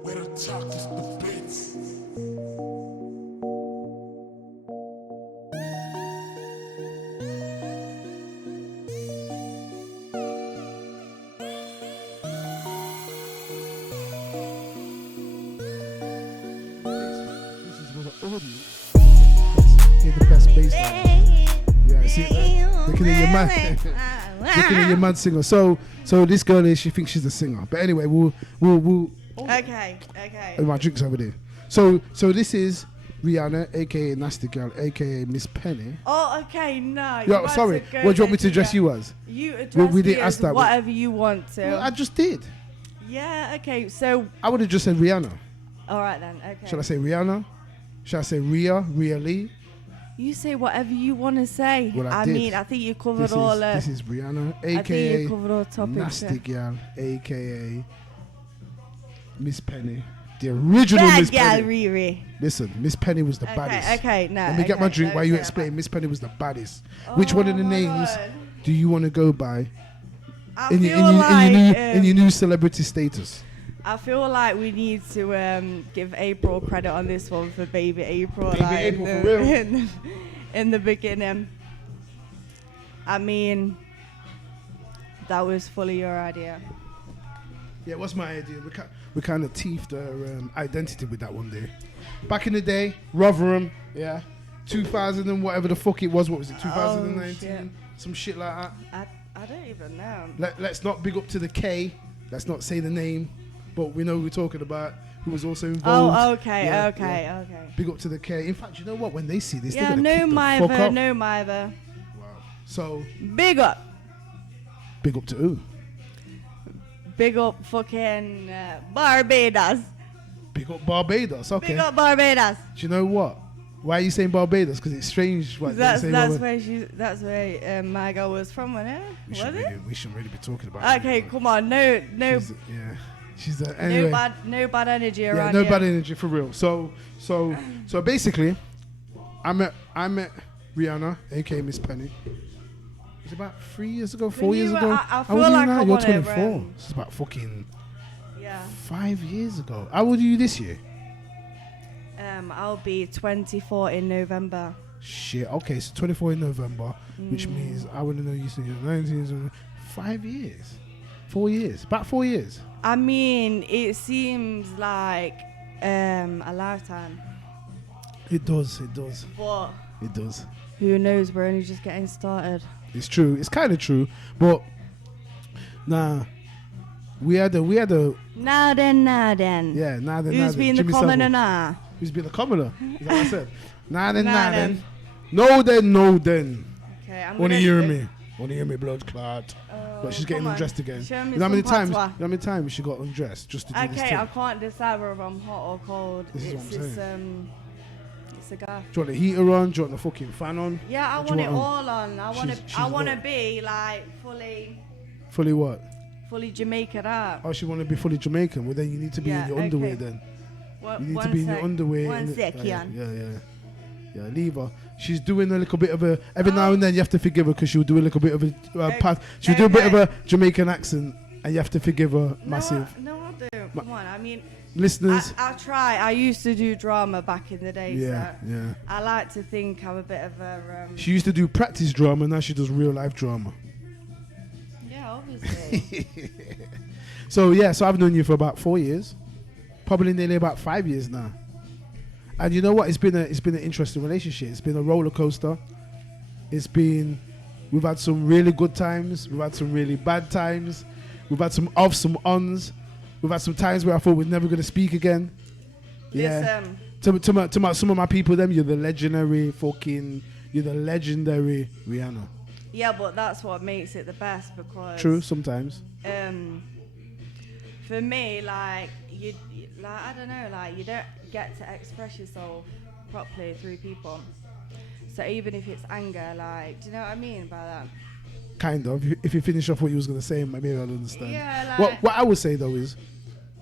Where the talk is the beats. This is for the audience. Hear the best bass line. Yeah, see that? Looking at your man. Looking at your man singer. So this girl is, she thinks she's a singer. But anyway, we'll Okay. oh, my drink's over there. So this is Rhianna, aka Nasty Girl, aka Miss Penny. Oh, okay, no. Yeah, sorry. What do you want me to address you as? You address we me didn't ask as that. whatever you want to. Well, I just did. Yeah, okay, so... I would have just said Rhianna. All right then, okay. Should I say Rhianna? Should I say Rhea Lee? You say whatever you want to say. Well, I I did. mean, I think you covered all... This is Rhianna, I think aka you covered all topics. Nasty Girl, aka Miss Penny. The original Bad Miss girl, Penny. Riri. Listen, Miss Penny was the baddest. Okay, no. Let me get my drink no, while you say explain. that. Miss Penny was the baddest. Which one of the Oh my names God. do you want to go by I in feel your like new celebrity status? I feel like we need to give April credit on this one for Baby April. Baby like, April, for real. In the beginning. I mean, that was fully your idea. Yeah, what's my idea? We kind of teethed her identity with that one day. Back in the day, Rotherham, yeah, 2000 and whatever the fuck it was. What was it? 2019, shit. some shit like that. I don't even know. Let's not big up to the K. Let's not say the name, but we know who we're talking about. Who was also involved. Oh, okay, Yeah, okay, yeah. okay. Big up to the K. In fact, you know what? When they see this, Yeah, they're no gonna kick the fuck Myver, up. no Myver. Wow. So Big up. big up to who? Big up fucking Barbados. Big up Barbados. Okay. Big up Barbados. Do you know what? Why are you saying Barbados? Because it's strange. What they say That's where my girl was from, wasn't it? we Was shouldn't it? really, we shouldn't really be talking about. Okay, it, come on, no, She's anyway. no bad energy Yeah, around no here. bad energy for real. So basically, I met Rhianna, aka Miss Penny. It was about 3 years ago, 4 years you, ago. I How old feel are you like now? I You're want it 24. round. This is about fucking Yeah. 5 years ago. How old are you this year? I'll be 24 in November. Shit. Okay, so 24 in November, which means I want to know you since you're 19. So 5 years, 4 years, about 4 years. I mean, it seems like a lifetime, It does. but It does. who knows? We're only just getting started. It's true. It's kind of true, but nah. We had a Now then. yeah. Nah then. Who's been the Jimmy commoner Savile. now? Who's been the commoner? Is that what I said? Nah Nah then. then. No then. Okay, I'm Wanna gonna hear me? Wanna hear me blood clot? Oh, But she's getting come on. undressed again. Show me You know how many some times? You patois. know how many times she got undressed just to do this Okay, thing? I can't decide whether I'm hot or cold. This is what I'm It's a gaff. Do you want the heater on? Do you want the fucking fan on? Yeah, I What do you want it want all on. I want to. She's I want to what? be like Fully what? fully Jamaican out. Oh, she want to be fully Jamaican. Well, then you need to be Yeah, in your underwear okay. then. What, You need one to be in sec. your underwear. One in the- sec, oh, Kian. Yeah, leave her. She's doing a little bit of a. Every now and then you have to forgive her because she'll do a little bit of a. She'll do a bit of a Jamaican accent, and you have to forgive her massive. No, I don't. Come on. I mean, Listeners. I try. I used to do drama back in the day. Yeah, So yeah. I like to think I'm a bit of a. She used to do practice drama, now she does real life drama. Yeah, obviously. So I've known you for about 4 years, probably nearly about 5 years now. And you know what? It's been an interesting relationship. It's been a roller coaster. We've had some really good times. We've had some really bad times. We've had some offs, some ons. We've had some times where I thought we're never going to speak again. Yeah. Listen. To some of my people, you're the legendary Rhianna. Yeah, but that's what makes it the best because. True, sometimes. For me, like I don't know, like you don't get to express yourself properly through people. So even if it's anger, like, do you know what I mean by that? Kind of. If you finish off what you was gonna say, maybe I'll understand. Yeah, What I would say though is,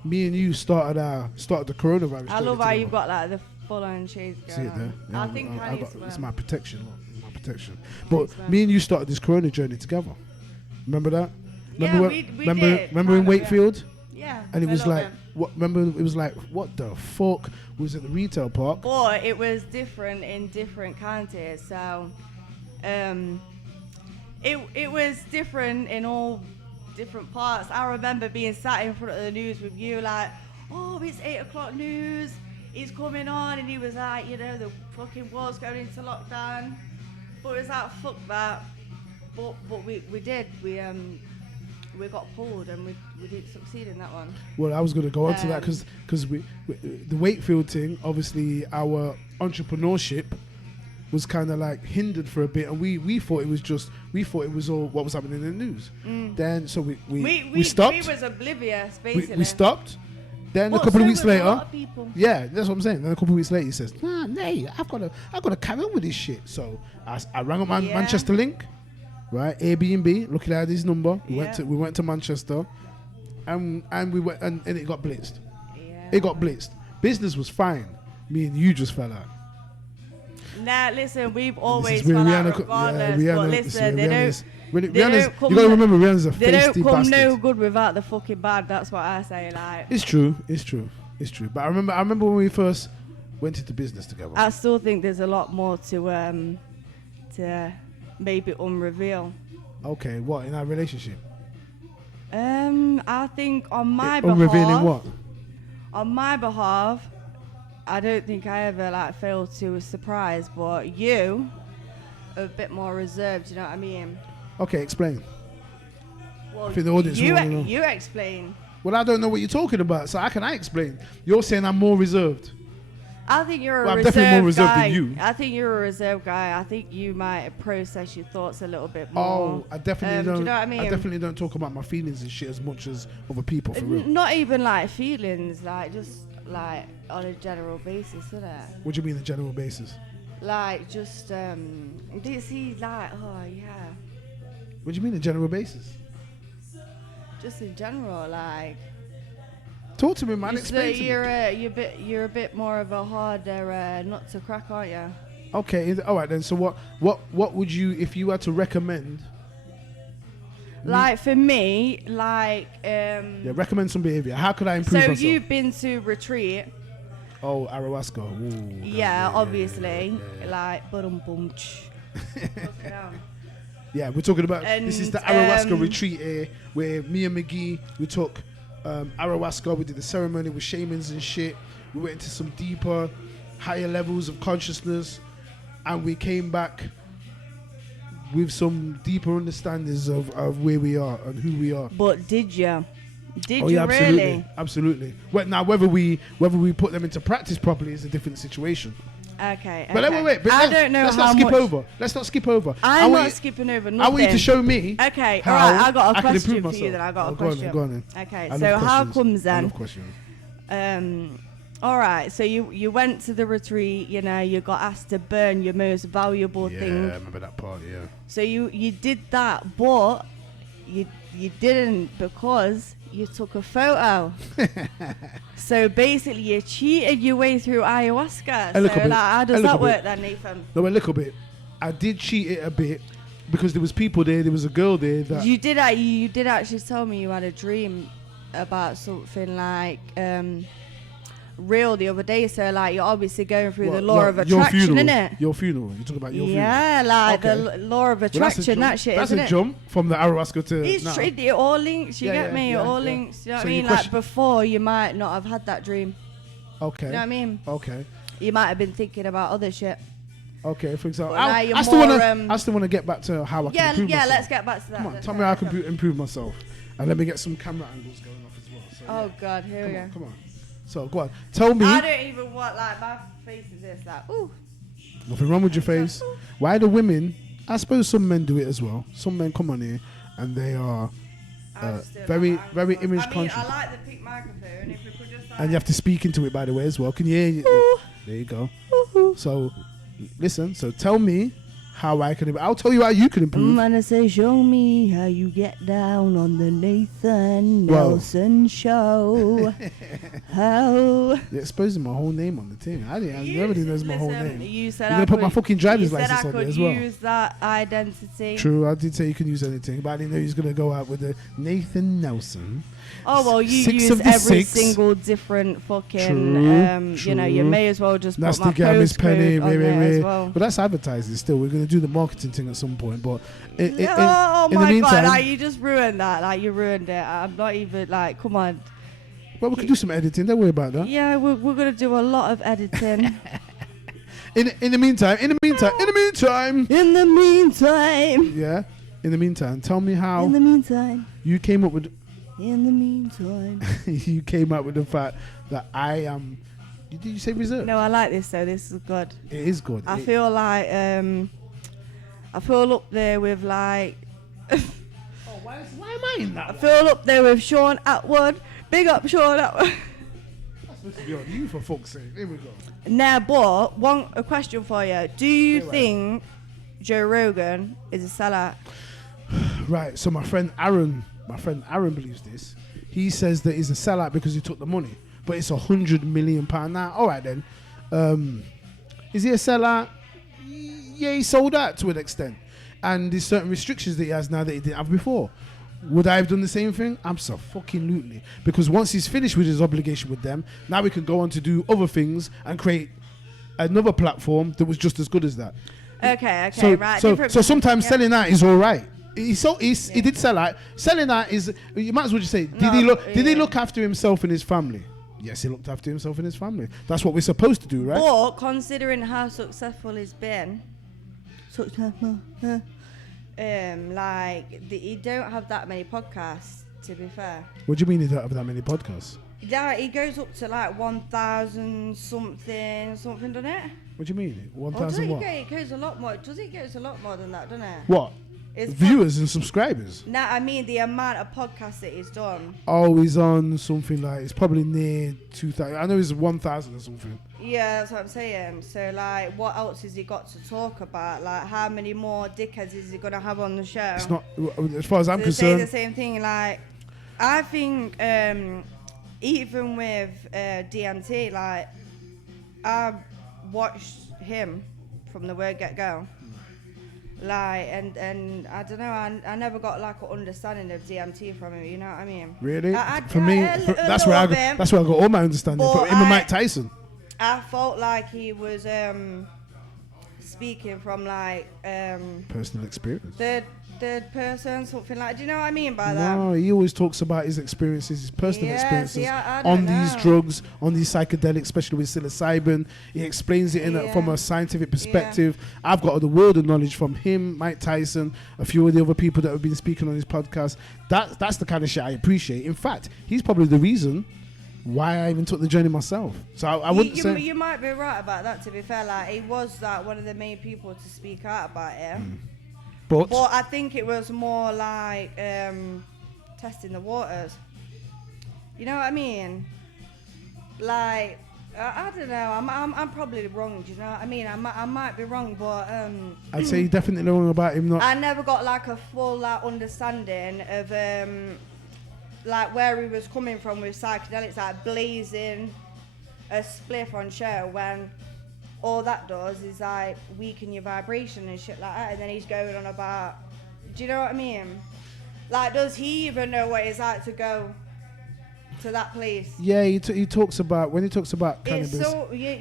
me and you started the coronavirus. I love journey how you've together. got like the full-on shades going See it there? on. Yeah, I think I need it's to my protection. Look, my protection. But Thanks, man. me and you started this corona journey together. Remember that? Yeah, Remember we remember did, remember in kind of, yeah. Wakefield? Yeah. And it I was love like them. what? Remember, it was like, what the fuck was at the retail park? But it was different in different counties. So, it was different in all different parts. I remember being sat in front of the news with you, like, oh, it's 8 o'clock news. He's coming on, and he was like, you know, the fucking world's going into lockdown. But it was like, fuck that. But we did. We got pulled, and we didn't succeed in that one. Well, I was going to go on to that because we the Wakefield thing, obviously our entrepreneurship was kind of like hindered for a bit, and we thought it was all what was happening in the news. Then so we stopped. We was oblivious, basically. We stopped. Then a couple of weeks later, yeah, that's what I'm saying. Then a couple of weeks later, he says, "Nah, nay, I've got to carry on with this shit." So I rang up my Manchester link, right? Airbnb, looking at his number. We went to Manchester, and we went and it got blitzed. Yeah. It got blitzed. Business was fine. Me and you just fell out. Nah, listen, we've always fell out regardless. But listen, they don't. You gotta remember, Rhianna's a they feisty don't come bastard. no good without the fucking bad. That's what I say. Like, it's true. But I remember when we first went into business together. I still think there's a lot more to maybe unreveal. Okay, what in our relationship? I think on my behalf. Unrevealing what? On my behalf, I don't think I ever like failed to surprise, but you are a bit more reserved. You know what I mean? Okay, explain. Well, I think the audience will wanna know. You explain. Well, I don't know what you're talking about, so how can I explain? You're saying I'm more reserved. I think you're I'm reserved definitely more reserved guy. than you. I think you're a reserved guy. I think you might process your thoughts a little bit more. Oh, I definitely don't. Do you know what I mean? I definitely don't talk about my feelings and shit as much as other people, for real. Not even like feelings, like just like on a general basis, isn't it? What do you mean, a general basis? Like just do you see like yeah. What do you mean, a general basis? Just in general, like. Talk to me, man. Just Explain to me. You're a bit more of a harder nut to crack, aren't you? Okay, all right then. So what would you, if you had to recommend? Like for me, like yeah, recommend some behavior. How could I improve myself? So you've been to retreat. Oh, ayahuasca. Ooh, yeah, obviously. Yeah. Like bum. Yeah, we're talking about and, this is the ayahuasca retreat here, where me and McGee, we took ayahuasca, we did the ceremony with shamans and shit. We went into some deeper, higher levels of consciousness, and we came back with some deeper understandings of where we are and who we are. But did you? Did yeah, you absolutely, really? Absolutely. Well, now whether we put them into practice properly is a different situation. Okay. But wait. But I don't know let's how not skip much. over. Let's not skip over. I'm not skipping over nothing. I want you to show me. Okay. How All right. I got a I can question improve for you. Then I got a go question. Go on then. Okay. I So love how questions. comes then? I love questions. All right. So you went to the retreat. You know, you got asked to burn your most valuable thing. Yeah, I remember that part. Yeah. So you did that, but you didn't because you took a photo. So basically, you cheated your way through ayahuasca. So like, how does that work then, Nathan? No, a little bit. I did cheat it a bit because there was people there. There was a girl there that You did actually tell me you had a dream about something like real the other day. So like you're obviously going through the law of attraction, innit? Your funeral. You talk about your funeral. Yeah, like Okay. the law of attraction, that shit, That's isn't a it? jump from the ayahuasca to It's now. true. It all links. You get me? It all yeah. links. You know what So I you mean? Like question- before, you might not have had that dream. Okay. You know what I mean? Okay. You might have been thinking about other shit. Okay. For example, Well, now you're I still more, want to. I still want to get back to how I can improve myself. Let's get back to that. Come on, Let's tell get me how I back to can improve myself, and let me get some camera angles going off as well. So, that. Oh God, here we go. come on. So go on. Tell me. I don't even want like my face is this like ooh. Nothing wrong with your face. Why do women? I suppose some men do it as well. Some men come on here and they are very image conscious. I like the pink microphone. If we could just like And you have to speak into it, by the way, as well. Can you hear? There you go. So, listen. So tell me how I can. I'll tell you how you can improve. Man, say, show me how you get down on the Nathan Nelson show. How? You're exposing my whole name on the thing. I never did know my whole name. You said You're gonna put my fucking driver's license on there as well. use that identity. True, I did say you can use anything, but I didn't know he was gonna go out with the Nathan Nelson. Oh well, you Six use of the every six. single different fucking. True, You know, you may as well just Nasty put my Gammy's Penny, postcode on there as well. but that's advertising still. We're gonna do the marketing thing at some point, but in Oh the my meantime, god! Like, you just ruined that. Like you ruined it. I'm not even like. Come on. well, we can do some editing. Don't worry about that. Yeah, we're gonna do a lot of editing. In the meantime, In the meantime. yeah. In the meantime, tell me how In the meantime. you came up with In the meantime. you came up with the fact that I am. Did you say reserved? No, I like this though. This is good. It is good. I feel like I feel up there with like. Why am I in that? I feel up there with Sean Atwood. Big up Sean Atwood. That's supposed to be on you for fuck's sake. Here we go. Now, but a question for you. Do you think Joe Rogan is a sellout? Right. So my friend Aaron believes this. He says that he's a sellout because he took the money, but it's £100 million now. All right then. Is he a sellout? Yeah, he sold out to an extent, and there's certain restrictions that he has now that he didn't have before. Would I have done the same thing? Absolutely. Because once he's finished with his obligation with them, now we can go on to do other things and create another platform that was just as good as that. Okay, So, right. so sometimes selling out is all right. He did sell out. Selling out is, you might as well just say, did he look after himself and his family? Yes, he looked after himself and his family. That's what we're supposed to do, right? But considering how successful he's been, he don't have that many podcasts, to be fair. What do you mean he don't have that many podcasts? Yeah, he goes up to like 1,000 something, doesn't it? What do you mean? Or 1,000 what? It goes a lot more. Does it goes a lot more than that, doesn't it? What? Viewers and subscribers? No, I mean the amount of podcasts that he's done. Oh, he's on something like, it's probably near 2,000. I know it's 1,000 or something. Yeah, that's what I'm saying. So, like, what else has he got to talk about? Like, how many more dickheads is he going to have on the show? It's not, as far as I'm so concerned. Say the same thing. Like, I think even with DMT, like, I watched him from the word get-go. Like, and I don't know, I never got like an understanding of DMT from him, you know what I mean? Really? That's where I got all my understanding. But him and Mike Tyson. I felt like he was speaking from like personal experience. Third person, something like. Do you know what I mean by that? No, he always talks about his experiences, his personal experiences I on don't these know. drugs, on these psychedelics, especially with psilocybin. He explains it from a scientific perspective. I've got the world of knowledge from him, Mike Tyson, a few of the other people that have been speaking on his podcast. That's the kind of shit I appreciate. In fact, he's probably the reason why I even took the journey myself. So I wouldn't say... You might be right about that, to be fair. Like, he was like one of the main people to speak out about it. But I think it was more like testing the waters. You know what I mean? Like, I don't know. I'm probably wrong. Do you know what I mean? I might be wrong, but I'd say you're definitely wrong about him not. I never got like a full like understanding of like where he was coming from with psychedelics, like blazing a spliff on show when all that does is like weaken your vibration and shit like that. And then he's going on about, do you know what I mean? Like, does he even know what it's like to go to that place? Yeah, he talks about, when he talks about cannabis.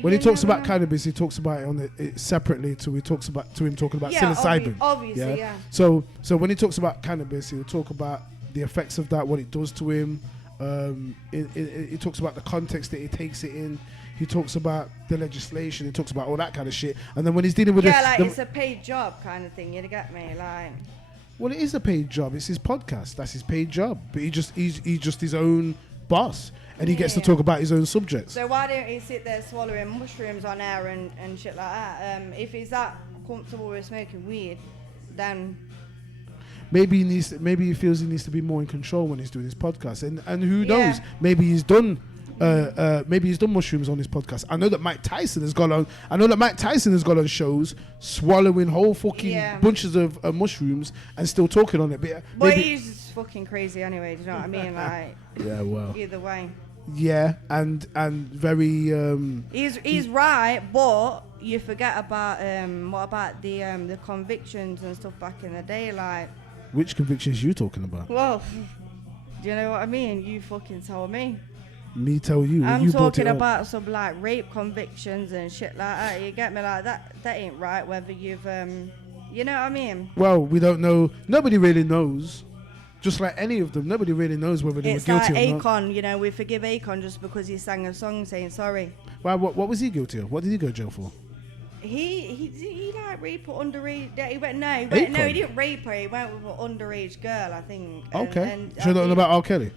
When he talks about cannabis, he talks about it on it separately to him talking about psilocybin. Obviously, yeah. So when he talks about cannabis, he'll talk about the effects of that, what it does to him. He talks about the context that he takes it in. He talks about the legislation. He talks about all that kind of shit. And then when he's dealing with it's a paid job kind of thing. You get me? Like, well, it is a paid job. It's his podcast. That's his paid job. But he's just his own boss, and he gets to talk about his own subjects. So why don't he sit there swallowing mushrooms on air and shit like that? If he's that comfortable with smoking weed, then maybe he feels he needs to be more in control when he's doing his podcast. And who knows? Maybe he's done maybe he's done mushrooms on his podcast. I know that Mike Tyson has gone on. I know that Mike Tyson has gone on shows swallowing whole fucking bunches of mushrooms and still talking on it. But maybe he's just fucking crazy anyway. Do you know what I mean? Like, yeah, well, either way. Yeah, and very. He's right, but you forget about what about the convictions and stuff back in the day, like. Which convictions you talking about? Well, do you know what I mean? You fucking tell me. Me tell you. I'm talking about some like rape convictions and shit like that. You get me? Like that ain't right. Whether you've you know what I mean? Well, we don't know. Nobody really knows. Just like any of them, nobody really knows whether they were guilty like or not. Akon, you know, we forgive Akon just because he sang a song saying sorry. Why? What was he guilty of? What did he go to jail for? He like raped an underage. He didn't rape her. He went with an underage girl, I think. Okay. And Should I know about R. Kelly?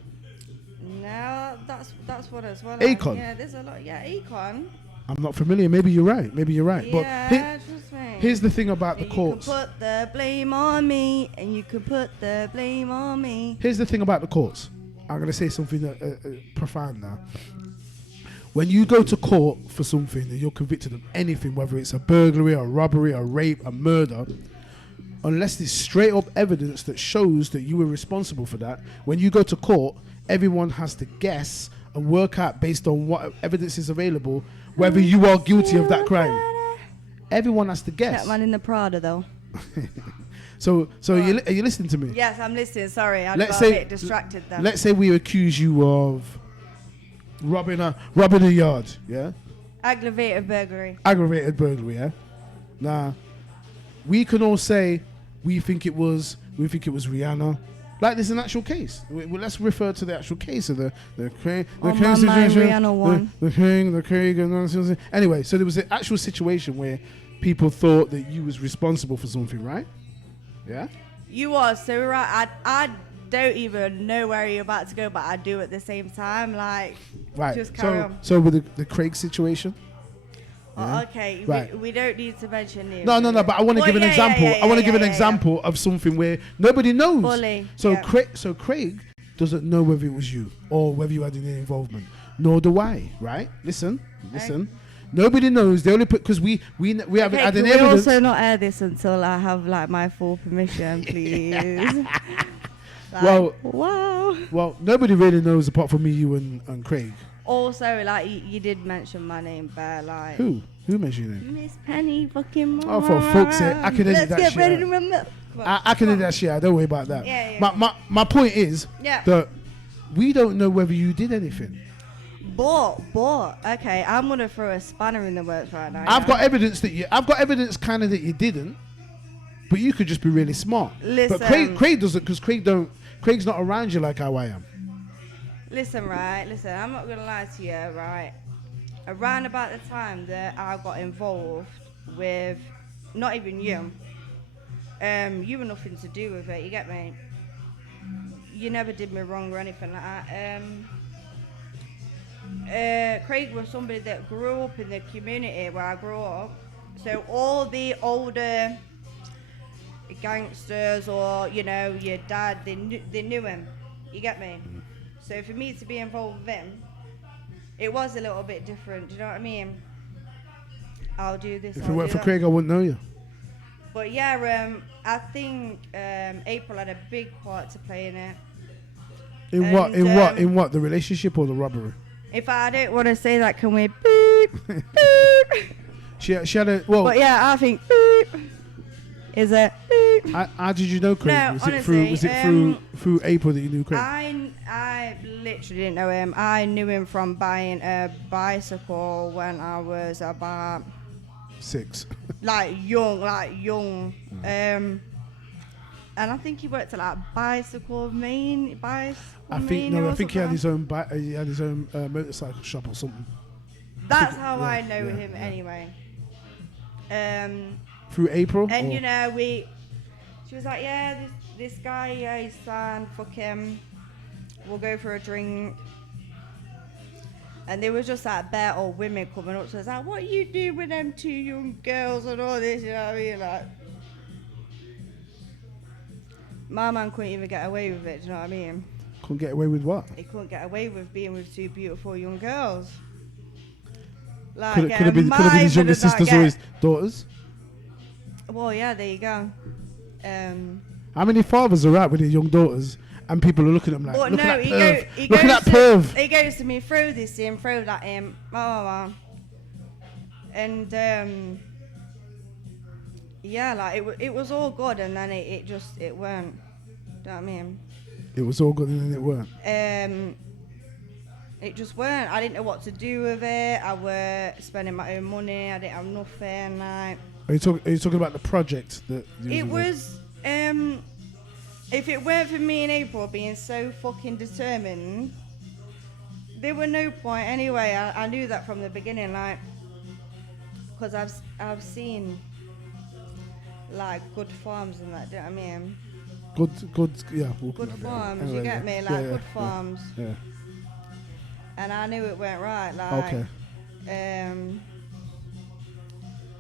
No, that's what as well. Akon. Yeah, there's a lot. Yeah, Akon. I'm not familiar. Maybe you're right. Yeah, but here's the thing about the courts. You can put the blame on me, and you can put the blame on me. Here's the thing about the courts. I'm gonna say something profound now. When you go to court for something and you're convicted of anything, whether it's a burglary, a robbery, a rape, a murder, unless there's straight up evidence that shows that you were responsible for that, when you go to court, everyone has to guess and work out based on what evidence is available whether you are guilty of that crime. Everyone has to guess. Catman in the Prada, though. So are you listening to me? Yes, I'm listening. Sorry, I got a bit distracted there. Let's say we accuse you of robbing a yard, yeah? Aggravated burglary, yeah? Now, we can all say we think it was Rhianna. Like there's an actual case. Let's refer to the actual case of the Craig situation. Rhianna won. The Craig and anyway, so there was an actual situation where people thought that you was responsible for something, right? Yeah? You was, so right. I don't even know where you're about to go, but I do at the same time. Like, right. Just carry on. So with the Craig situation. Yeah. Oh, okay, right. We don't need to mention names. No, but I want to give an example. I want to give an example of something where nobody knows. Fully. So Craig doesn't know whether it was you or whether you had any involvement. Nor do I. Right? Listen. Nobody knows. They only put because we haven't had any evidence. We also not air this until I have like my full permission, please. Well, nobody really knows apart from me, you, and Craig. Also, like you did mention my name, but like who mentioned your name? Miss Penny fucking Mom. Oh, for fuck's sake! I can edit that shit. Let's get ready to remember. I can edit that shit. Don't worry about that. Yeah. My point is that we don't know whether you did anything. But okay, I'm gonna throw a spanner in the works right now. I've got evidence kind of that you didn't, but you could just be really smart. Listen, but Craig doesn't, because Craig's not around you like how I am. Listen, I'm not gonna lie to you, right? Around about the time that I got involved with, not even you, you were nothing to do with it. You get me? You never did me wrong or anything like that. Craig was somebody that grew up in the community where I grew up, so all the older gangsters or your dad, they knew him. You get me? So for me to be involved with him, it was a little bit different. Do you know what I mean? I'll do this. If it weren't for Craig, I wouldn't know you. But yeah, I think April had a big part to play in it. In what? The relationship or the robbery? If I don't want to say that, can we beep? Beep. She had a well. But yeah, I think beep. Is it? How did you know Craig? No, was honestly, it through April that you knew Craig? I literally didn't know him. I knew him from buying a bicycle when I was about 6. like young. And I think he worked at like Bicycle Main. I think he had his own motorcycle shop or something. That's how I know him anyway. Through April? And she was like, yeah, this guy, he's son, fuck him. We'll go for a drink. And there was just like bare old women coming up to us like, what you do with them 2 young girls and all this, you know what I mean? Like, my man couldn't even get away with it, do you know what I mean? Couldn't get away with what? He couldn't get away with being with two beautiful young girls. Like, Could have been his younger sisters or his daughters. Well, yeah, there you go. How many fathers are out with their young daughters and people are looking at them like, But look no, at that he perv. Look at that perv. He goes to me, throw this in, throw that in, blah, blah, blah. And yeah, like it was all good, and then it weren't. Do you know what I mean? It was all good and then it weren't. It just weren't. I didn't know what to do with it. I were spending my own money. I didn't have nothing. Like. Are you talking about the project that? It was. If it weren't for me and April being so fucking determined, there were no point anyway. I knew that from the beginning, like, because I've seen like good farms and that. Do you know what I mean? Good, yeah. Good farms, anyway, you get me? Like good yeah, farms. Yeah. And I knew it weren't right. Like. Okay.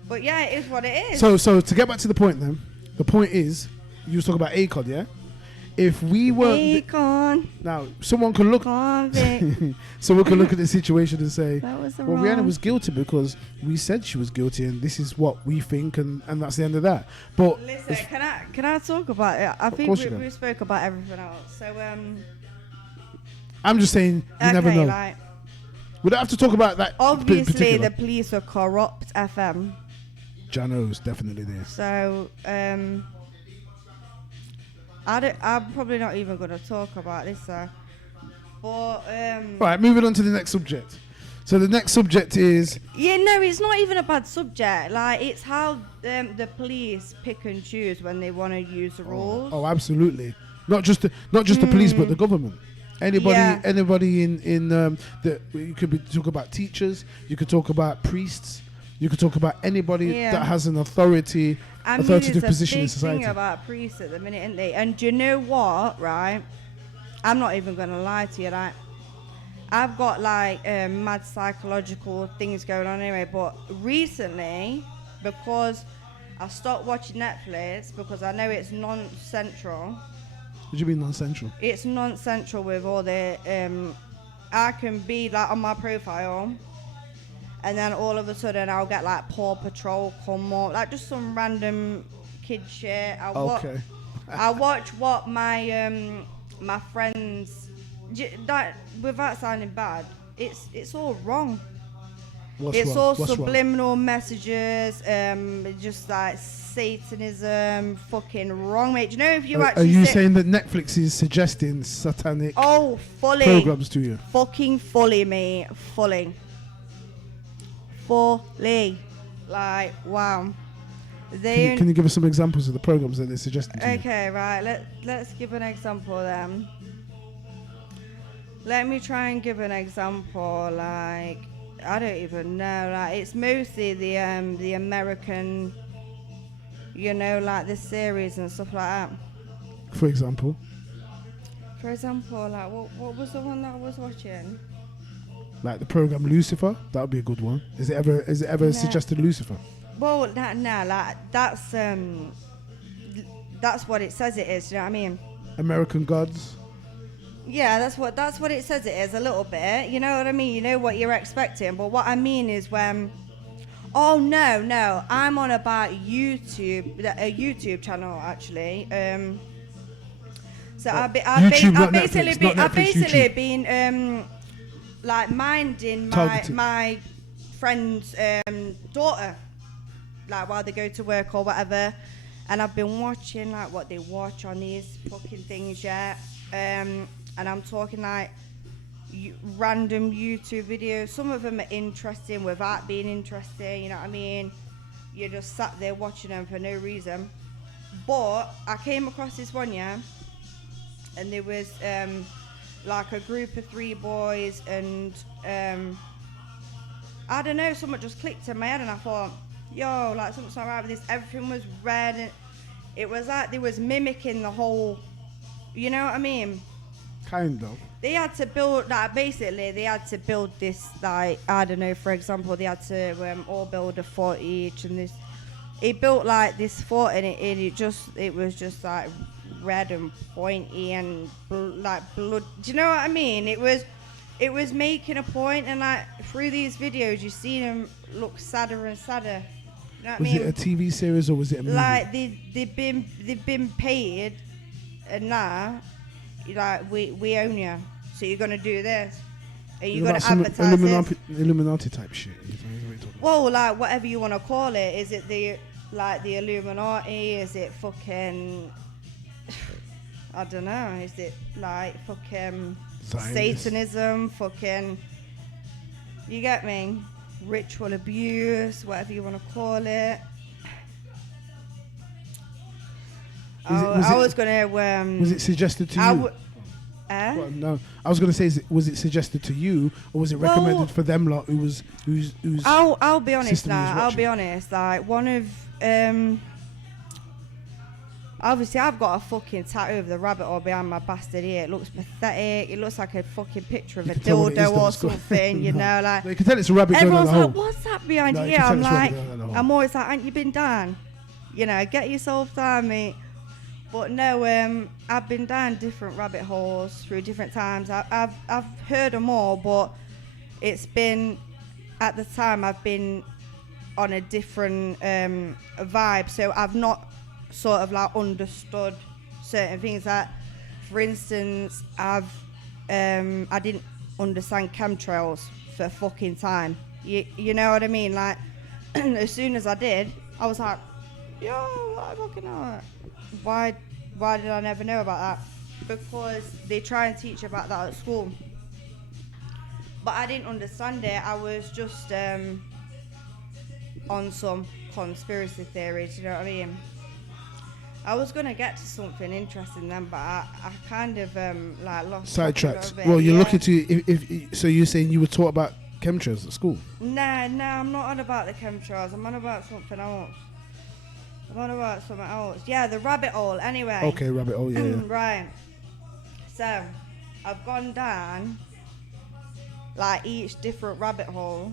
But yeah, it is what it is. So to get back to the point, then, the point is, you was talking about Akon, yeah. If we were now, someone can look. Someone can look at the situation and say, "Well, Rhianna was guilty because we said she was guilty, and this is what we think, and that's the end of that." But listen, can I talk about it? I think we spoke about everything else. So I'm just saying, you never know. Like, we don't have to talk about that. Obviously, the police are corrupt. FM. Jano's definitely there. So I'm probably not even going to talk about this, but right, moving on to the next subject. So the next subject is it's not even a bad subject. Like, it's how the police pick and choose when they want to use the rules. Oh, absolutely. Not just the police, but the government. Anybody in the you could talk about teachers. You could talk about priests. You could talk about anybody that has an authoritative position in society. Thing about priests at the minute, isn't they? And do you know what? Right, I'm not even gonna lie to you. Like, I've got like mad psychological things going on anyway. But recently, because I stopped watching Netflix because I know it's non-central. What do you mean non-central? It's non-central with all the I can be like on my profile. And then all of a sudden I'll get like Paw Patrol come up, like just some random kid shit. I watch what my my friends, that without sounding bad, it's all wrong. It's all subliminal messages, just like Satanism, fucking wrong, mate. Do you know if you actually? Are you saying that Netflix is suggesting satanic programs to you? Fucking fully, mate, fully. Like, wow. Can you give us some examples of the programs that they're suggesting to you? Okay, right. Let's give an example then. Let me try and give an example. Like, I don't even know. Like, it's mostly the American, like the series and stuff like that. For example, like what was the one that I was watching? Like the program Lucifer, that would be a good one. Is it ever suggested Lucifer? Well, like that's what it says it is. You know what I mean? American Gods. Yeah, that's what it says it is a little bit. You know what I mean? You know what you're expecting. But what I mean is when, oh no, I'm on about YouTube, a YouTube channel actually. So I've basically been like minding my friend's daughter, like while they go to work or whatever, and I've been watching like what they watch on these fucking things, and I'm talking like random YouTube videos. Some of them are interesting without being interesting, you know what I mean? You're just sat there watching them for no reason. But I came across this one, and there was like a group of 3 boys, and I don't know, something just clicked in my head, and I thought, yo, like something's not right with this. Everything was red, and it was like they was mimicking the whole, you know what I mean? Kind of. They had to build, like, basically they had to build this, like, I don't know, for example, they had to all build a fort each, and this, it built like this fort, and it was just like red and pointy and like blood. Do you know what I mean? It was making a point, and like through these videos, you see them look sadder and sadder. You know what I mean? Was it a TV series or was it a movie? Like they've been paid, and now like we own you, so you're gonna do this, and you're gonna advertise Illuminati type shit. Well, like whatever you want to call it. Is it the Illuminati? Is it fucking? I don't know. Is it like fucking Zionist. Satanism? Fucking. You get me? Ritual abuse, whatever you want to call it. Was it suggested to you? Well, no, I was gonna say, was it suggested to you, or was it recommended for them lot who's I'll be honest now. I'll be watching? honest. Like one of obviously I've got a fucking tattoo of the rabbit hole behind my bastard ear. It looks pathetic. It looks like a fucking picture of a dildo or something. You know, like no, you can tell it's a rabbit. Everyone's going down like, the hole. "What's that behind No, you?" you can I'm tell it's like, rabbit going down the hole. I'm always like, "Ain't you been down? You know, get yourself down, mate." But no, I've been down different rabbit holes through different times. I've heard them all, but it's been at the time I've been on a different vibe, so I've not sort of like understood certain things. Like, for instance, I didn't understand chemtrails for a fucking time. You know what I mean? Like, as soon as I did, I was like, yo, I fucking know it. Why did I never know about that? Because they try and teach about that at school. But I didn't understand it. I was just on some conspiracy theories, you know what I mean? I was going to get to something interesting then, but I kind of like lost Sidetracked. Well, you're looking to, if so you're saying you were taught about chemtrails at school? No, I'm not on about the chemtrails. I'm on about something else. Yeah, the rabbit hole, anyway. Okay, rabbit hole, yeah. Right. So, I've gone down, like, each different rabbit hole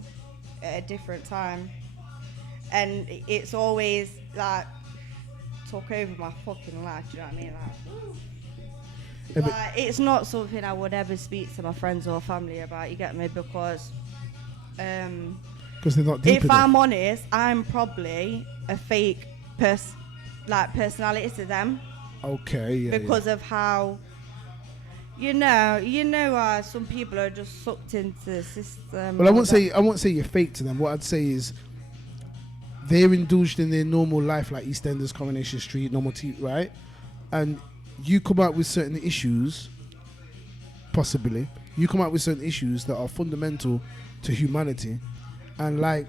at a different time. And it's always, like, took over my fucking life, do you know what I mean? Like, it's not something I would ever speak to my friends or family about, you get me? Because they're not deep if I'm honest, I'm probably a fake personality to them. Okay, yeah. Because of how, you know, some people are just sucked into the system. Well, I won't say you're fake to them. What I'd say is they're indulged in their normal life, like EastEnders, Coronation Street, normal right? And you come out with certain issues, possibly. You come out with certain issues that are fundamental to humanity, and like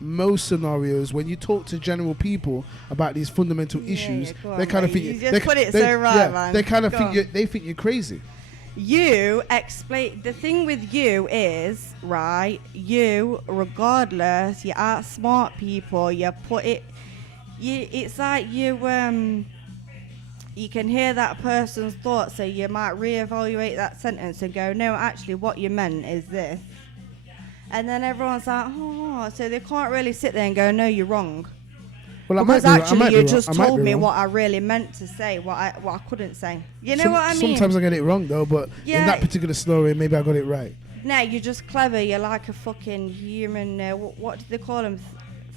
most scenarios, when you talk to general people about these fundamental issues, they kind of think you just put it so right, man. They kind of think you're crazy. You explain. The thing with you is, right, you, regardless, you outsmart people, you put it, it's like you can hear that person's thoughts, so you might reevaluate that sentence and go, no, actually what you meant is this. And then everyone's like, oh, so they can't really sit there and go, no, you're wrong. Well, because actually you just told me what I really meant to say, what I couldn't say. You know what I mean? Sometimes I get it wrong though, but in that particular story, maybe I got it right. No, you're just clever. You're like a fucking human. What do they call them?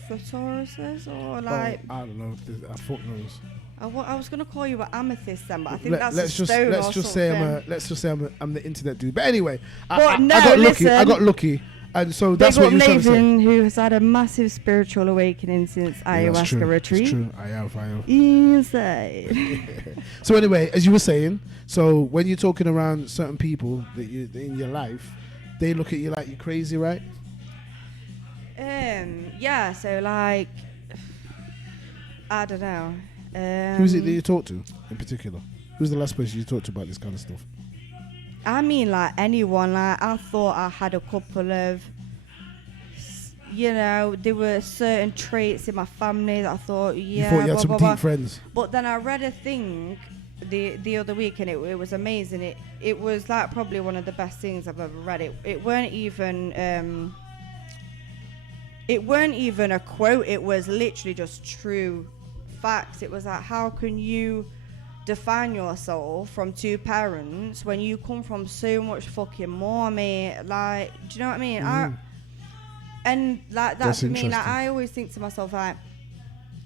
Thesauruses or like? I don't know. I fuck knows. I was gonna call you an amethyst then, but I think that's let's a stone let's or just something. let's just say I'm the internet dude. But anyway, I got lucky. And so that's what you're trying to say. Who has had a massive spiritual awakening since ayahuasca retreat. That's true. I have. Inside. So anyway, as you were saying, so when you're talking around certain people that you in your life, they look at you like you're crazy, right? Yeah. So like, I don't know. Who's it that you talk to in particular? Who's the last person you talked to about this kind of stuff? I mean, like anyone. Like I thought I had a couple of, there were certain traits in my family that I thought, you thought you had some deep friends. But then I read a thing the other week, and it was amazing. It was like probably one of the best things I've ever read. It weren't even a quote. It was literally just true facts. It was like, how can you define yourself from two parents when you come from so much fucking more, mate. Like, do you know what I mean? And like that's for me. Like, I always think to myself, like,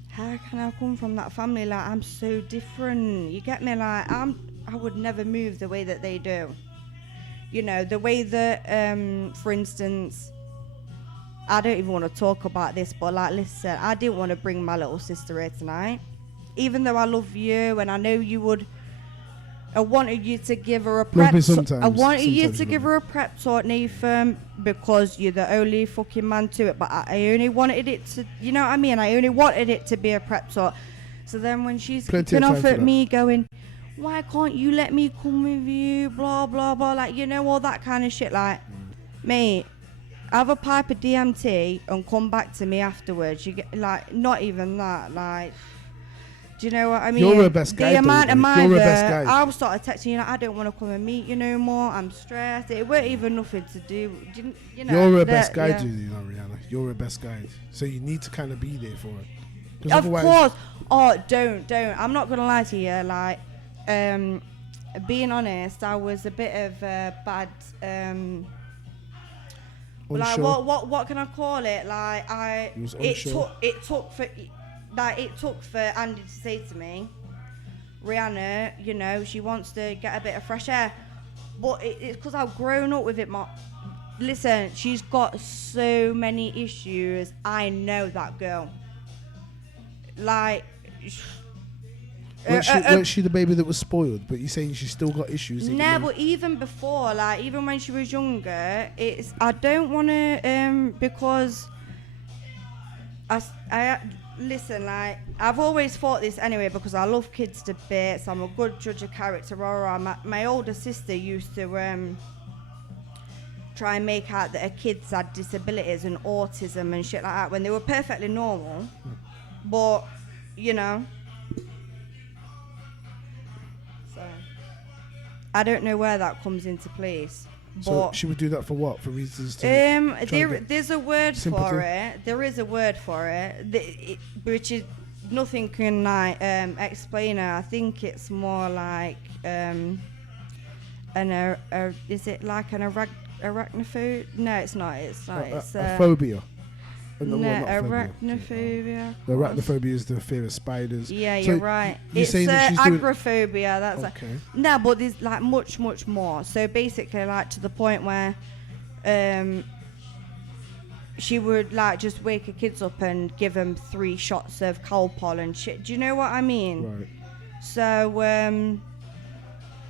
how can I come from that family? Like, I'm so different. You get me? Like, I would never move the way that they do. You know, the way that, for instance, I don't even want to talk about this, but like, listen, I didn't want to bring my little sister here tonight. Even though I love you and I know you would, I wanted you to give her a prep talk. I wanted you to give her a prep talk, Nathan, because you're the only fucking man to it. But I only wanted it to, you know what I mean? I only wanted it to be a prep talk. So then when she's kicking off at me going, why can't you let me come with you? Blah, blah, blah. Like, you know, all that kind of shit. Like, mate, have a pipe of DMT and come back to me afterwards. You get, like, not even that. Like, do you know what I mean? You're her best guy. The amount of my You're her best guy. I started texting you, like, I don't want to come and meet you no more. I'm stressed. It weren't even nothing to do. You know, you're her best guide, you know, Rhianna. You're her best guide. So you need to kind of be there for her. Of course. Oh, don't. I'm not gonna lie to you. Like, being honest, I was a bit of a bad. Like, what can I call it? Like, it took for Andy to say to me, Rhianna, you know, she wants to get a bit of fresh air. But it's because I've grown up with it, Listen, she's got so many issues. I know that girl. Like, weren't she the baby that was spoiled? But you're saying she's still got issues? No, but even before, like, even when she was younger, I don't want to, because I listen, like, I've always thought this anyway, because I love kids to bits. I'm a good judge of character. My older sister used to try and make out that her kids had disabilities and autism and shit like that when they were perfectly normal. But, you know, so I don't know where that comes into place. So she would do that for what? For reasons to there's a word sympathy for it. There is a word for it, which is nothing can like explain it. I think it's more like is it like an arachnophobia? No, it's not. It's not. It's a phobia. No, arachnophobia. The arachnophobia is the fear of spiders. Yeah, so you're right. It's agoraphobia. That's okay. No, but there's like much more. So basically, like, to the point where she would like just wake her kids up and give them 3 shots of Calpol and shit. Do you know what I mean? Right. So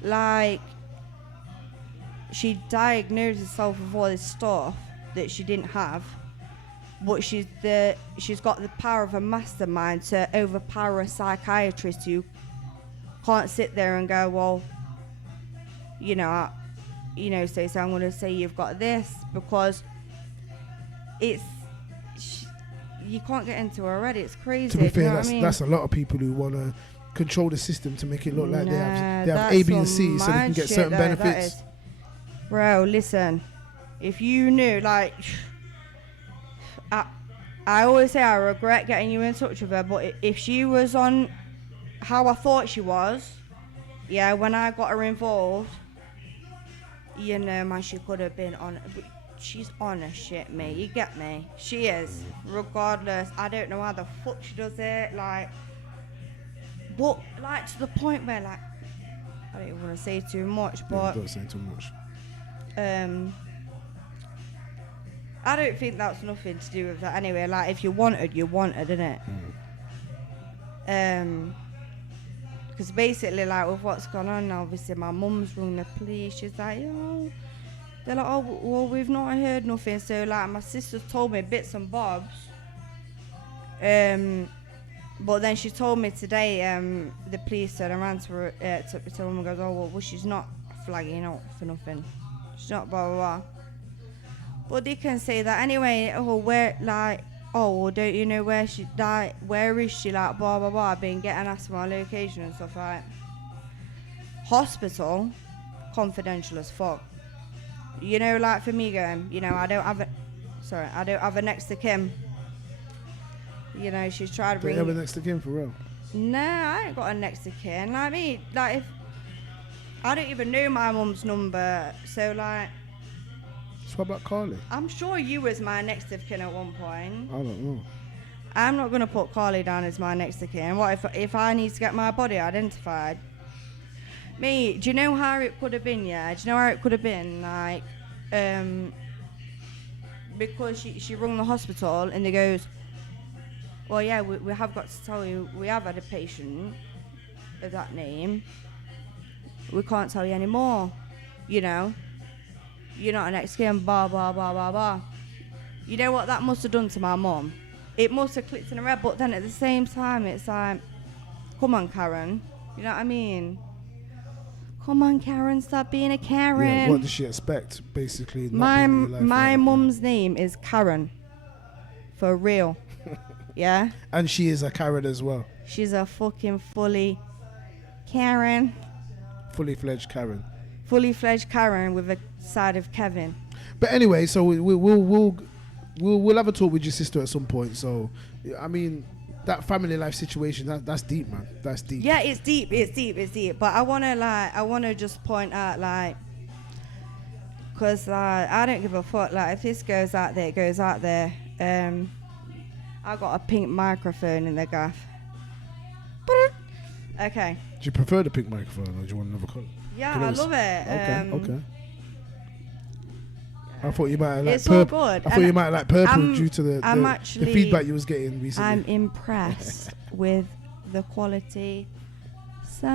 like, she diagnosed herself with all this stuff that she didn't have. But she's got the power of a mastermind to overpower a psychiatrist who can't sit there and go, well, so I'm going to say you've got this, because you can't get into her already. It's crazy. To be fair, that's a lot of people who want to control the system to make it look like they have A, B, and C, so they can get certain benefits. Bro, listen, if you knew, like, I always say I regret getting you in touch with her, but if she was on how I thought she was, yeah, when I got her involved, you know, man, she could have been on. She's on her shit, mate. You get me? She is. Regardless, I don't know how the fuck she does it. Like, but like, to the point where, like, I don't even want to say too much, but don't say too much. I don't think that's nothing to do with that anyway. Like, if you wanted, innit? Because basically, like, with what's gone on now, obviously my mum's rung the police. She's like, they're like, oh, well, we've not heard nothing. So, like, my sister's told me bits and bobs. But then she told me today, the police turned around to her, to her and goes, oh, well, she's not flagging out for nothing. She's not blah, blah, blah. But they can say that anyway. Oh, where, like, oh, well, don't you know where she died? Where is she? Like, blah, blah, blah. I've been getting asked my location and stuff like that. Hospital, confidential as fuck. You know, like, for me going, you know, I don't have a next to Kim. You know, she's tried to bring... Don't have a next to Kim, for real? No, I ain't got a next of kin. Like me, like if I don't even know my mum's number, so like. So what about Carly? I'm sure you was my next of kin at one point. I don't know. I'm not gonna put Carly down as my next of kin. What if I need to get my body identified? Me, do you know how it could have been? Yeah, do you know how it could have been? Like, because she rung the hospital and they goes, well, yeah, we have got to tell you we have had a patient of that name. We can't tell you anymore. You know, you're not an ex-kin. Blah blah blah blah blah. You know what that must have done to my mum? It must have clicked in her head, but then at the same time, it's like, come on, Karen. You know what I mean? Come on, Karen, stop being a Karen. Yeah, what does she expect, basically? My mum's name is Karen. For real. Yeah? And she is a Karen as well. She's a fucking fully Karen. Fully fledged Karen. Fully fledged Karen with a side of Kevin. But anyway, so we'll have a talk with your sister at some point. So, I mean, that family life situation, that's deep, man. That's deep. Yeah, it's deep. But I wanna just point out, like, cause I don't give a fuck. Like, if this goes out there, it goes out there. I got a pink microphone in the gaff. Okay. Do you prefer the pink microphone, or do you want another colour? Yeah, I love it. Okay. I thought you might like it's all good. I thought you might like purple due to the feedback you was getting recently. I'm impressed with the quality. So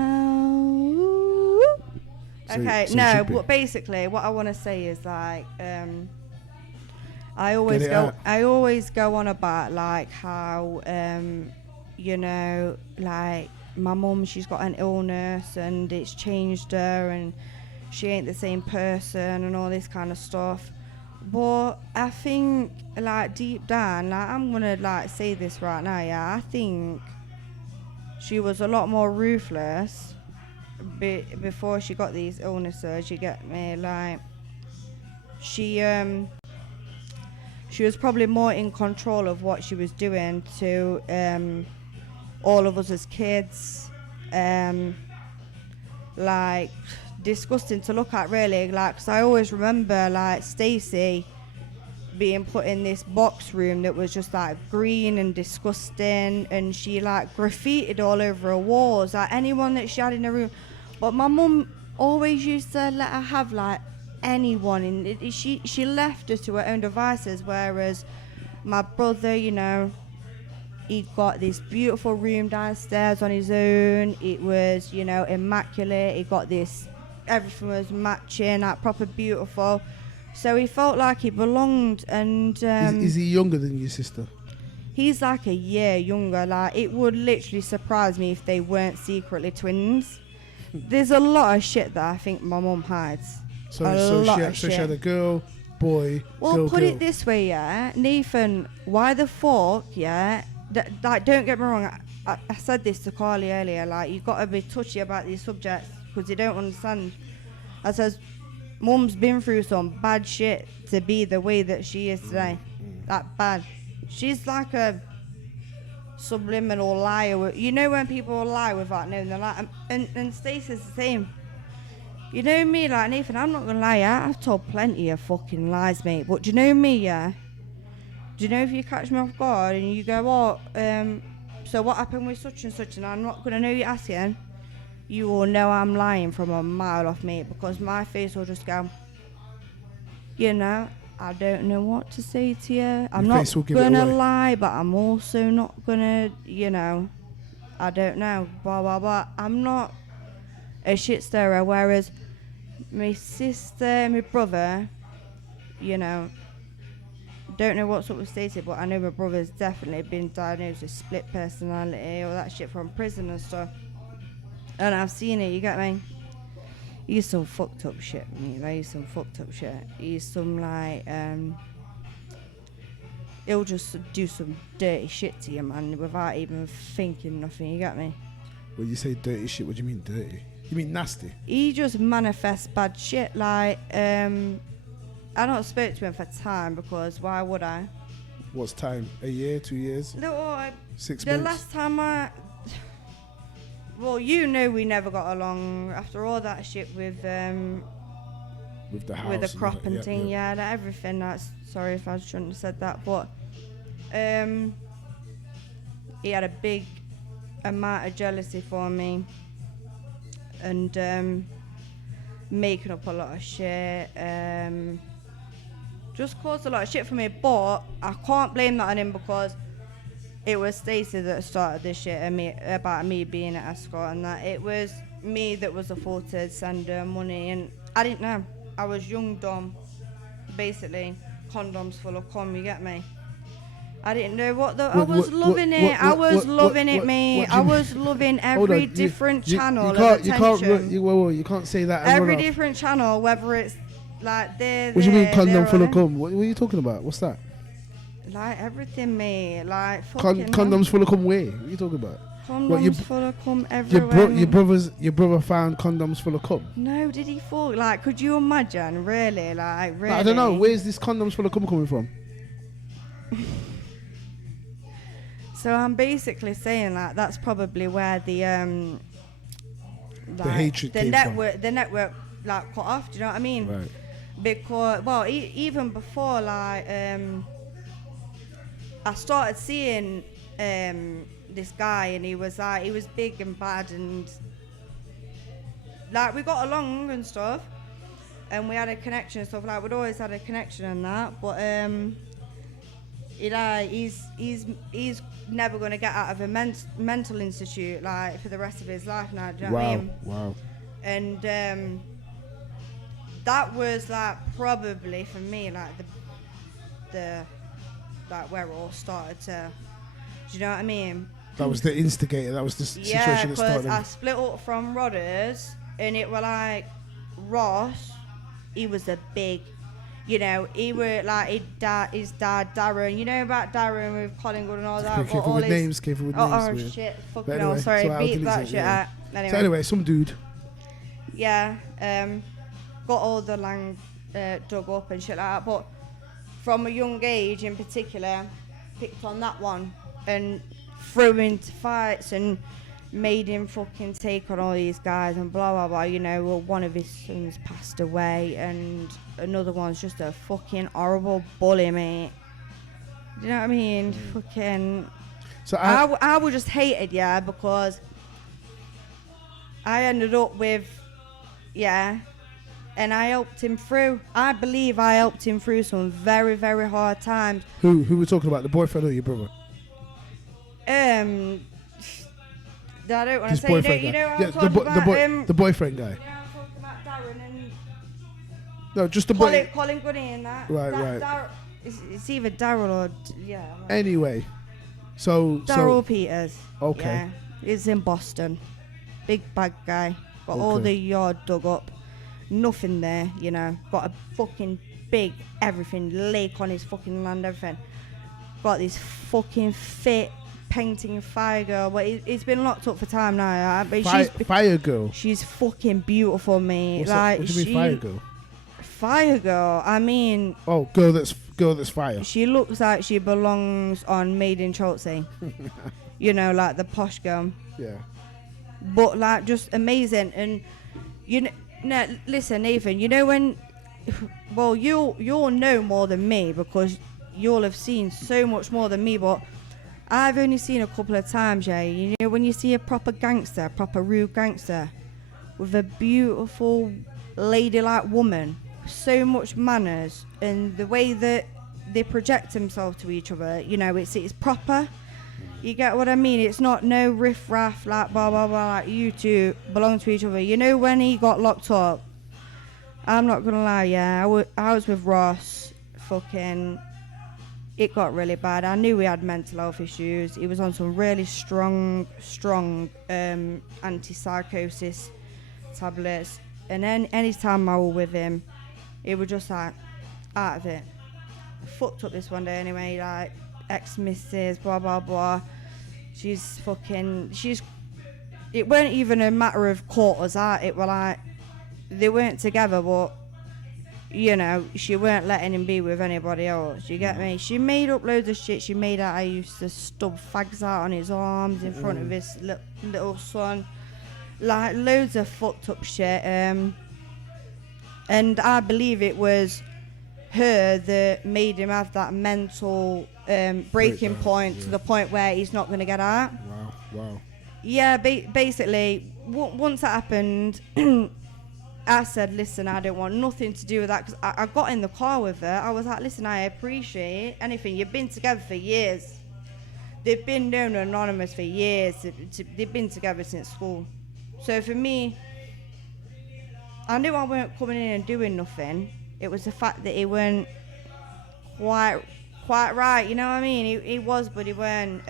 okay, no, but basically what I want to say is like I always go on about like how you know, like my mum, she's got an illness and it's changed her and she ain't the same person and all this kind of stuff. But I think, like, deep down, like, I'm gonna like say this right now, yeah, I think she was a lot more ruthless before she got these illnesses, you get me? Like, she was probably more in control of what she was doing to all of us as kids. Like, disgusting to look at, really. Like, 'cause I always remember like Stacey being put in this box room that was just like green and disgusting, and she like graffitied all over her walls, like anyone that she had in the room. But my mum always used to let her have like anyone in it. She left her to her own devices, whereas my brother, you know, he got this beautiful room downstairs on his own. It was, you know, immaculate. He got this, everything was matching, like proper beautiful. So he felt like he belonged. And is he younger than your sister? He's like a year younger. Like, it would literally surprise me if they weren't secretly twins. There's a lot of shit that I think my mum hides. So she had a girl, boy, well, girl, put girl. it this way, yeah, Nathan, why the fuck, yeah, like, don't get me wrong, I said this to Carly earlier, like, you've got to be touchy about these subjects because you don't understand. I says, Mum's been through some bad shit to be the way that she is today. That bad. She's like a subliminal liar. You know when people lie without knowing the lie? And Stacey's the same. You know me, like, Nathan, I'm not gonna lie, yeah? I've told plenty of fucking lies, mate. But do you know me, yeah? Do you know if you catch me off guard and you go, oh, so what happened with such and such, and I'm not gonna know you're asking, you will know I'm lying from a mile off, mate, because my face will just go, you know, I don't know what to say to you. I'm not gonna lie, but I'm also not gonna, you know, I don't know, blah, blah, blah. I'm not a shit stirrer, whereas my sister, my brother, you know, don't know what's up with Stacey, but I know my brother's definitely been diagnosed with split personality, all that shit from prison and stuff. And I've seen it, you get me? He's some fucked up shit, mate. Like, he's some fucked up shit. He's some, like, he'll just do some dirty shit to you, man, without even thinking nothing, you get me? When you say dirty shit, what do you mean dirty? You mean nasty? He just manifests bad shit, like, I not spoke to him for time, because why would I? What's time? A year, 2 years? No, 6 months? the last time well, you know, we never got along after all that shit with the house, with the crop and yeah, thing. yeah. Yeah, that everything. That's sorry if I shouldn't have said that, but he had a big amount of jealousy for me, and making up a lot of shit. Just caused a lot of shit for me, but I can't blame that on him because it was Stacey that started this shit and me, about me being an escort, and that it was me that was afforded to send her money, and I didn't know. I was young, dumb, basically. Condoms full of cum, you get me? I didn't know what the. I was loving it. I was loving it, mate. I was loving every different channel of attention. You can't say that. Every different channel, whether it's like there. What do you mean condom full of cum? What are you talking about? What's that? Like everything, mate. Like fucking. Condoms full of cum where? What are you talking about? Condoms full of cum everywhere. Your brother found condoms full of cum. No, did he fall? Like, could you imagine? Really, like, really? I don't know. Where's this condoms full of cum coming from? So I'm basically saying like that's probably where the hatred came from. The network like cut off. Do you know what I mean? Right. Because even before like I started seeing this guy, and he was big and bad, and like we got along and stuff, and we had a connection and stuff. Like we'd always had a connection and that, but he's never going to get out of a mental institute like for the rest of his life now. Do you know what I mean? Wow. And that was like probably for me like the like where it all started to. Do you know what I mean? That was the instigator. That was the situation that started. Yeah, because I split up from Rodders, and it were like Ross. He was a big. You know, he were like his dad, Darren. You know about Darren with Collingwood and all that. Careful with names. Oh shit! Fucking hell, sorry. Beat that shit out. Anyway. So anyway, some dude. Yeah, got all the land dug up and shit like that. But from a young age, in particular, picked on that one and threw him into fights and made him fucking take on all these guys and blah blah blah. You know, well, one of his sons passed away and another one's just a fucking horrible bully, mate. Do you know what I mean? Fucking. So I was just hated, yeah, because I ended up with, yeah, and I helped him through. I believe I helped him through some very, very hard times. Who we talking about? The boyfriend or your brother? I don't want to say. You know what I'm talking about? The boyfriend guy. You know I'm talking about Darren and. No, just the boy. Colin Goody and that. Right. It's either Daryl or yeah. Anyway, so Daryl Peters. Okay. Yeah, he's in Boston. Big bad guy. Got all the yard dug up. Nothing there, you know. Got a fucking big everything lake on his fucking land. Everything. Got this fucking fit painting fire girl, but he's been locked up for time now. But fire girl. She's fucking beautiful, mate. What do you mean, fire girl? Fire girl. I mean. Oh, girl that's fire. She looks like she belongs on Made in Chelsea. You know, like the posh girl. Yeah. But like just amazing, and you know. No, listen, Nathan. You know when. Well, you'll know more than me because you'll have seen so much more than me, but. I've only seen a couple of times, yeah. You know, when you see a proper gangster, proper rude gangster, with a beautiful, ladylike woman, so much manners, and the way that they project themselves to each other, you know, it's proper. You get what I mean? It's not no riff-raff, like blah, blah, blah, like you two belong to each other. You know, when he got locked up, I'm not going to lie, yeah, I was with Ross, fucking... It got really bad. I knew he had mental health issues. He was on some really strong anti-psychosis tablets. And then any time I was with him, it was just like, out of it. I fucked up this one day anyway, like, ex-missus, blah, blah, blah. It weren't even a matter of caught us out. It were like, they weren't together, but you know, she weren't letting him be with anybody else. You get me? She made up loads of shit. She made out I used to stub fags out on his arms in front of his little son. like loads of fucked up shit. And I believe it was her that made him have that mental breaking point to the point where he's not going to get out. Wow. Yeah, basically, once that happened, I said, listen, I don't want nothing to do with that, because I got in the car with her. I was like, listen, I appreciate anything. You've been together for years. They've been known anonymous for years. They've been together since school. So for me, I knew I weren't coming in and doing nothing. It was the fact that he weren't quite right, you know what I mean? He was, but he weren't.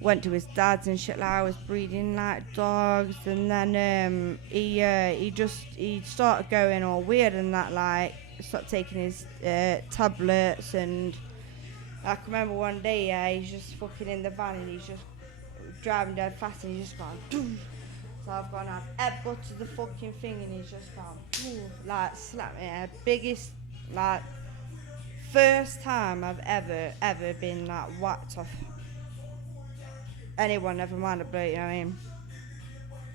Went to his dad's and shit, like I was breeding like dogs, and then he started going all weird and that, like stopped taking his tablets. And I can remember one day, he's just fucking in the van and he's just driving dead fast and he's just gone doof. So I've gone, I've headbutted the fucking thing and he's just gone doof, like slapped me. Biggest, like first time I've ever been like whacked off anyone, never mind a bloke, you know what I mean?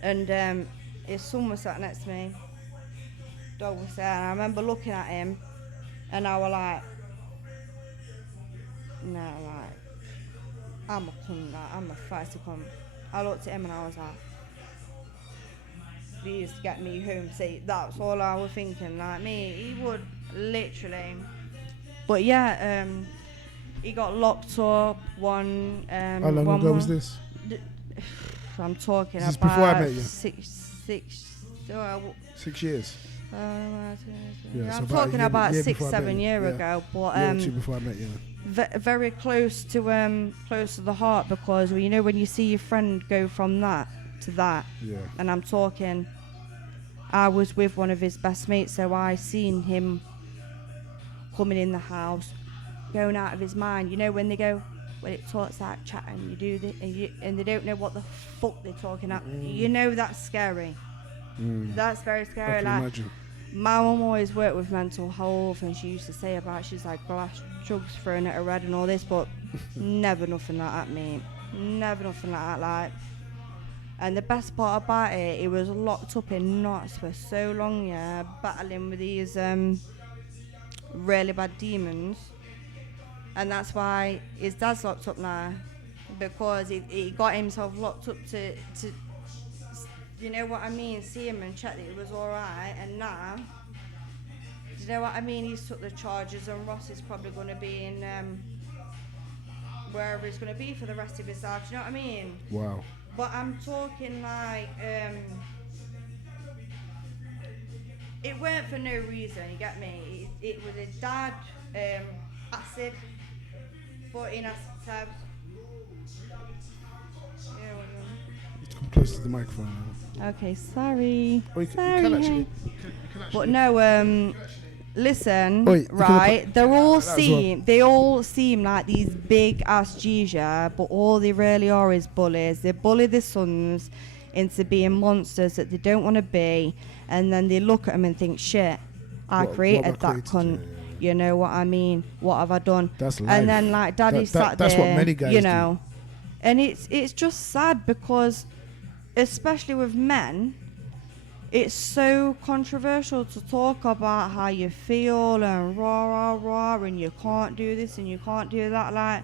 And his son was sat next to me, dog was there, and I remember looking at him and I was like, no, like, I'm a cunt, like, I'm a feisty cunt. I looked at him and I was like, please get me home safe. That's all I was thinking, like me, he would literally. But yeah, he got locked up one. How long ago was this? I'm talking Is this about before I met you? 6 years. Yeah, I'm talking about 6-7 years ago. But two before I met you. Very close to the heart, because you know when you see your friend go from that to that. Yeah. And I'm talking, I was with one of his best mates, so I seen him coming in the house, going out of his mind. You know when it talks like chatting, you do this, and they don't know what the fuck they're talking about. You know that's scary. That's very scary. I can imagine. My mum always worked with mental health, and she used to say about, she's like glass jugs thrown at her head and all this, but never nothing like that, mate. Never nothing like that, like. And the best part about it, he was locked up in knots for so long, yeah, battling with these really bad demons. And that's why his dad's locked up now, because he got himself locked up to you know what I mean, see him and check that he was alright. And now, do you know what I mean, he's took the charges, and Ross is probably going to be in wherever he's going to be for the rest of his life, do you know what I mean? Wow. But I'm talking like, it weren't for no reason, you get me? It was his dad, acid, put in acid tabs. Come close to the microphone now. Okay, sorry. Oh, you can actually. But no, listen, Oi, right? They all seem like these big ass G's, yeah, but all they really are is bullies. They bully their sons into being monsters that they don't want to be, and then they look at them and think, shit, I created that cunt. Yeah. You know what I mean? What have I done? That's life. And then like daddy sat there, that's what many guys you know, and it's just sad, because especially with men, it's so controversial to talk about how you feel and rah, and you can't do this and you can't do that. Like,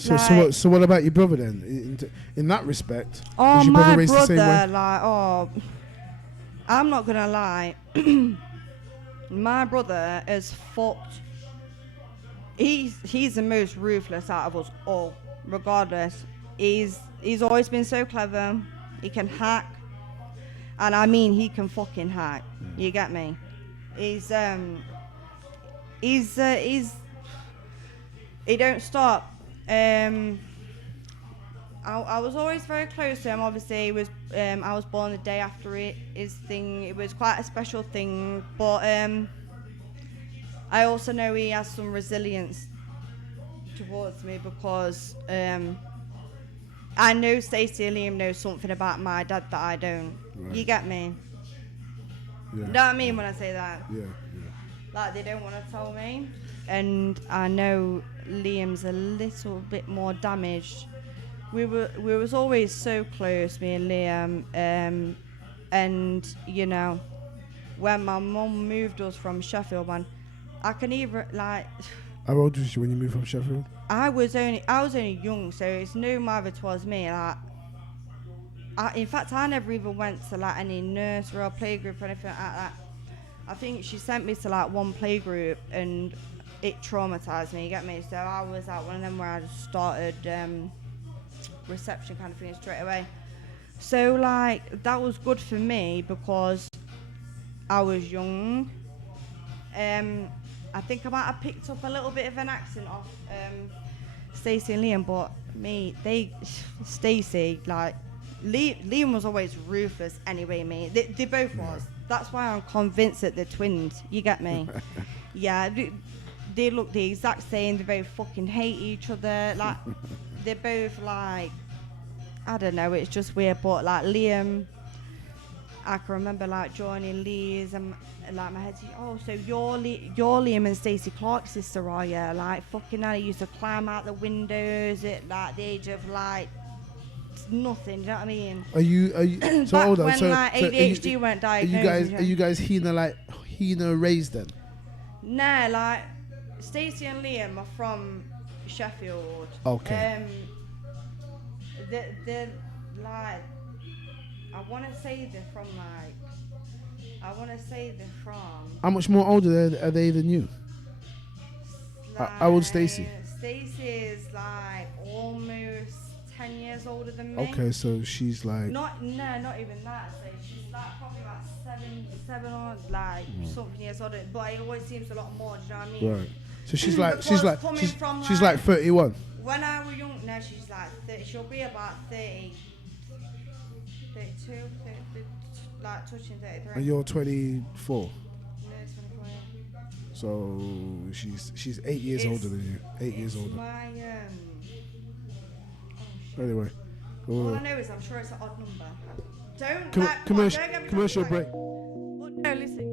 so what about your brother then? In that respect, oh, your my brother, like, I'm not gonna lie, my brother is fucked. He's the most ruthless out of us all, regardless. He's always been so clever. He can hack. And I mean, he can fucking hack. You get me? He don't stop. I was always very close to him. Obviously, I was born the day after his thing. It was quite a special thing. But I also know he has some resilience towards me, because I know Stacey and Liam know something about my dad that I don't. Right. You get me? Yeah. You know what I mean when I say that? Yeah. Like, they don't want to tell me. And I know Liam's a little bit more damaged we was always so close, me and Liam. And you know, when my mum moved us from Sheffield, man, I can even like. How old was you when you moved from Sheffield? I was only young, so it's no matter towards me. Like, in fact, I never even went to like any nursery or playgroup or anything like that. I think she sent me to like one playgroup and it traumatized me. You get me? So I was like one of them where I just started reception kind of thing straight away. So like that was good for me because I was young. I think I might have picked up a little bit of an accent off Stacey and Liam, but Stacey, like, Liam was always ruthless anyway, mate. They both was. That's why I'm convinced that they're twins. You get me? Yeah, they look the exact same. They both fucking hate each other. Like, they're both like, I don't know, it's just weird. But like Liam, I can remember like joining Lee's and like my head, oh, so you're Liam and Stacey Clark's sister, are you? Like, fucking hell, I used to climb out the windows at like the age of like nothing. Do you know what I mean? Are you? So back hold on. when So like ADHD went diagnosed. Are you guys Hina raised then? Nah, like Stacey and Liam are from Sheffield. Okay. They're like, I want to say they're from. How much more older are they than you? Like, how old Stacey? Stacey is like almost 10 years older than me. Okay, so she's like. Not even that. So she's like probably about seven or like something years older. But it always seems a lot more. Do you know what I mean? Right. So she's Because like 31. When I was young, now she's like 30. She'll be about 30, 32, 30, like touching 33. And you're 24. No, 24. So she's 8 years older than you. 8 years older. My Anyway. all I know is I'm sure it's an odd number. Don't Commercial break. But no, listen.